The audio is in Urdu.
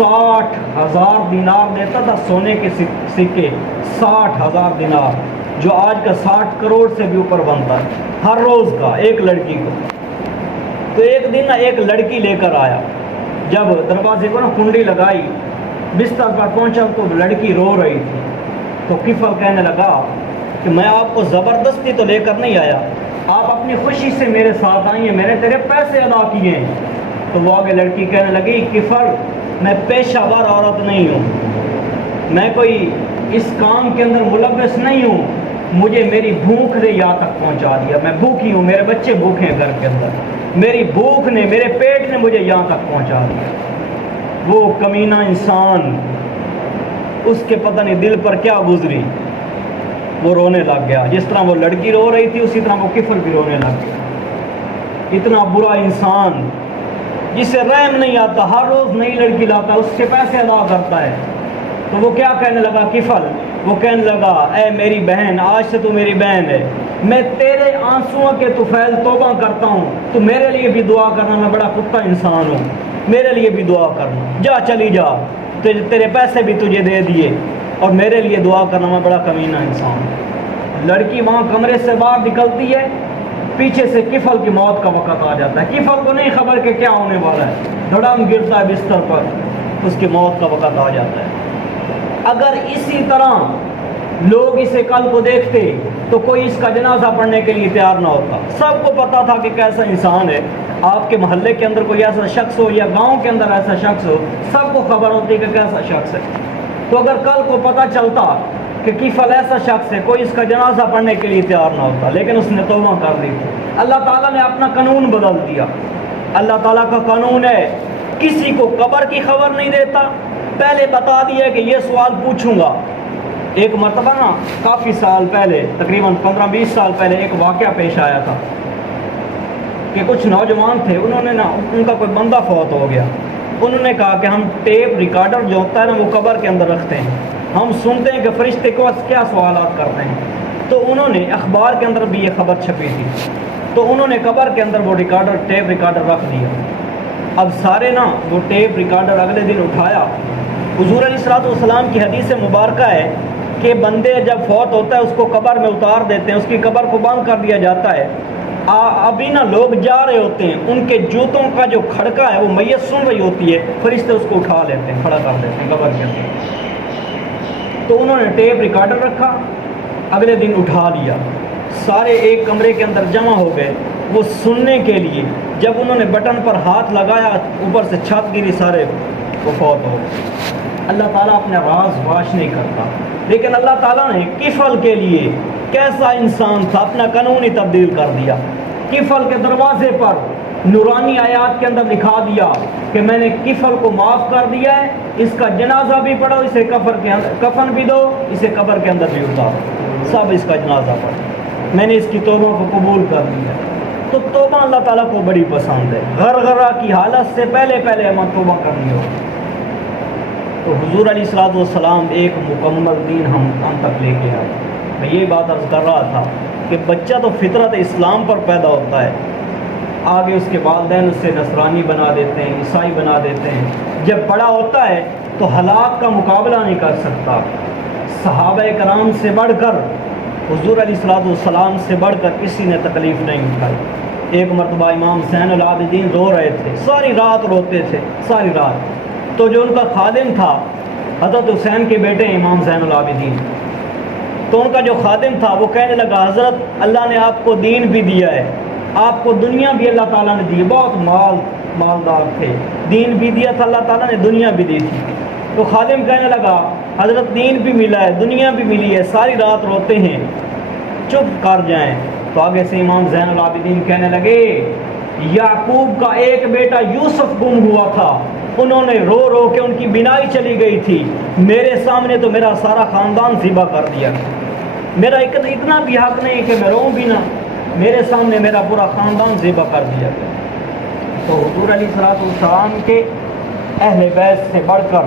60,000 دینار دیتا تھا، سونے کے سکے 60,000 دینار، جو آج کا 60 کروڑ سے بھی اوپر بنتا ہے ہر روز کا ایک لڑکی کو۔ تو ایک دن ایک لڑکی لے کر آیا، جب دروازے کو کنڈی لگائی، بستر پر پہنچا تو لڑکی رو رہی تھی۔ تو کفل کہنے لگا کہ میں آپ کو زبردستی تو لے کر نہیں آیا، آپ اپنی خوشی سے میرے ساتھ آئی ہیں، میں نے تیرے پیسے ادا کیے ہیں۔ تو وہ آگے لڑکی کہنے لگی کفل میں پیشہ ور عورت نہیں ہوں، میں کوئی اس کام کے اندر ملوث نہیں ہوں، مجھے میری بھوک نے یہاں تک پہنچا دیا، میں بھوکی ہوں، میرے بچے بھوکے ہیں گھر کے اندر، میری بھوک نے، میرے پیٹ نے مجھے یہاں تک پہنچا دیا۔ وہ کمینہ انسان، اس کے پتہ نہیں دل پر کیا گزری، وہ رونے لگ گیا۔ جس طرح وہ لڑکی رو رہی تھی اسی طرح وہ کفل بھی رونے لگ گیا۔ اتنا برا انسان جسے رحم نہیں آتا، ہر روز نئی لڑکی لاتا ہے، اس کے پیسے ادا کرتا ہے۔ تو وہ کیا کہنے لگا کفل، وہ کہنے لگا اے میری بہن، آج سے تو میری بہن ہے، میں تیرے آنسوؤں کے طفیل توبہ کرتا ہوں، تو میرے لیے بھی دعا کرنا، میں بڑا کتا انسان ہوں، میرے لیے بھی دعا کرنا، جا چلی جا، تیرے پیسے بھی تجھے دے دیے، اور میرے لیے دعا کرنا، میں بڑا کمینہ انسان ہوں۔ لڑکی وہاں کمرے سے باہر نکلتی ہے، پیچھے سے کفل کی موت کا وقت آ جاتا ہے۔ کفل کو نہیں خبر کہ کیا ہونے والا ہے، دھڑام گرتا ہے بستر پر، اس کی موت کا وقت آ جاتا ہے۔ اگر اسی طرح لوگ اسے کل کو دیکھتے تو کوئی اس کا جنازہ پڑھنے کے لیے تیار نہ ہوتا۔ سب کو پتا تھا کہ کیسا انسان ہے، آپ کے محلے کے اندر کوئی ایسا شخص ہو یا گاؤں کے اندر ایسا شخص ہو، سب کو خبر ہوتی کہ کیسا شخص ہے۔ تو اگر کل کو پتہ چلتا کہ کفل ایسا شخص ہے، کوئی اس کا جنازہ پڑھنے کے لیے تیار نہ ہوتا، لیکن اس نے توبہ کر لی تھی۔ اللہ تعالیٰ نے اپنا قانون بدل دیا۔ اللہ تعالیٰ کا قانون ہے کسی کو قبر کی خبر نہیں دیتا، پہلے بتا دیا کہ یہ سوال پوچھوں گا۔ ایک مرتبہ نا کافی سال پہلے، تقریباً 15-20 سال پہلے ایک واقعہ پیش آیا تھا کہ کچھ نوجوان تھے، انہوں نے نا، ان کا کوئی بندہ فوت ہو گیا، انہوں نے کہا کہ ہم ٹیپ ریکارڈر جو ہوتا ہے نا وہ قبر کے اندر رکھتے ہیں، ہم سنتے ہیں کہ فرشتے کو کیا سوالات کرتے ہیں۔ تو انہوں نے اخبار کے اندر بھی یہ خبر چھپی تھی، تو انہوں نے قبر کے اندر وہ ریکارڈر، ٹیپ ریکارڈر رکھ دیا۔ اب سارے نا وہ ٹیپ ریکارڈر اگلے دن اٹھایا۔ حضور علیہ الصلوۃ والسلام کی حدیث مبارکہ ہے کہ بندے جب فوت ہوتا ہے اس کو قبر میں اتار دیتے ہیں، اس کی قبر کو بند کر دیا جاتا ہے۔ ابھی نا لوگ جا رہے ہوتے ہیں، ان کے جوتوں کا جو کھڑکا ہے وہ میت سن رہی ہوتی ہے، فرشتے اس کو اٹھا لیتے ہیں، کھڑا کر دیتے ہیں قبر کے اندر۔ تو انہوں نے ٹیپ ریکارڈر رکھا، اگلے دن اٹھا لیا، سارے ایک کمرے کے اندر جمع ہو گئے وہ سننے کے لیے۔ جب انہوں نے بٹن پر ہاتھ لگایا، اوپر سے چھت گری، سارے وہ فوت ہو گئے۔ اللہ تعالیٰ اپنے راز فاش نہیں کرتا، لیکن اللہ تعالیٰ نے کفل کے لیے، کیسا انسان تھا، اپنا قانون ہی تبدیل کر دیا۔ کفل کے دروازے پر نورانی آیات کے اندر لکھا دیا کہ میں نے کفل کو معاف کر دیا ہے، اس کا جنازہ بھی پڑھو، اسے کفن بھی دو، اسے قبر کے اندر بھی اتارو، سب اس کا جنازہ پڑھو، میں نے اس کی توبہ کو قبول کر لیا۔ تو توبہ اللہ تعالیٰ کو بڑی پسند ہے، غرغرہ کی حالت سے پہلے ہمیں توبہ کرنی ہو۔ تو حضور علیہ الصلوۃ والسلام ایک مکمل دین ہم تک لے کے آئے۔ میں یہ بات عرض کر رہا تھا کہ بچہ تو فطرت اسلام پر پیدا ہوتا ہے، آگے اس کے والدین اسے نصرانی بنا دیتے ہیں، عیسائی بنا دیتے ہیں، جب بڑا ہوتا ہے تو حالات کا مقابلہ نہیں کر سکتا۔ صحابہ کرام سے بڑھ کر، حضور علیہ الصلوۃ والسلام سے بڑھ کر کسی نے تکلیف نہیں اٹھائی۔ ایک مرتبہ امام زین العابدین رو رہے تھے، ساری رات روتے تھے، ساری رات۔ تو جو ان کا خادم تھا، حضرت حسین کے بیٹے امام زین العابدین، تو ان کا جو خادم تھا وہ کہنے لگا حضرت اللہ نے آپ کو دین بھی دیا ہے، آپ کو دنیا بھی اللہ تعالیٰ نے دی، بہت مالدار تھے، دین بھی دیا تھا اللہ تعالیٰ نے، دنیا بھی دی تھی۔ تو خادم کہنے لگا حضرت دین بھی ملا ہے، دنیا بھی ملی ہے، ساری رات روتے ہیں، چپ کر جائیں۔ تو آگے سے امام زین العابدین کہنے لگے یعقوب کا ایک بیٹا یوسف گم ہوا تھا، انہوں نے رو رو کے ان کی بینائی چلی گئی تھی، میرے سامنے تو میرا سارا خاندان ذبح کر دیا، میرا اتنا بھی حق نہیں کہ میں روؤں بھی نہ، میرے سامنے میرا پورا خاندان ذبح کر دیا گیا۔ تو حضور علیہ الصلوۃ والسلام کے اہل بیت سے بڑھ کر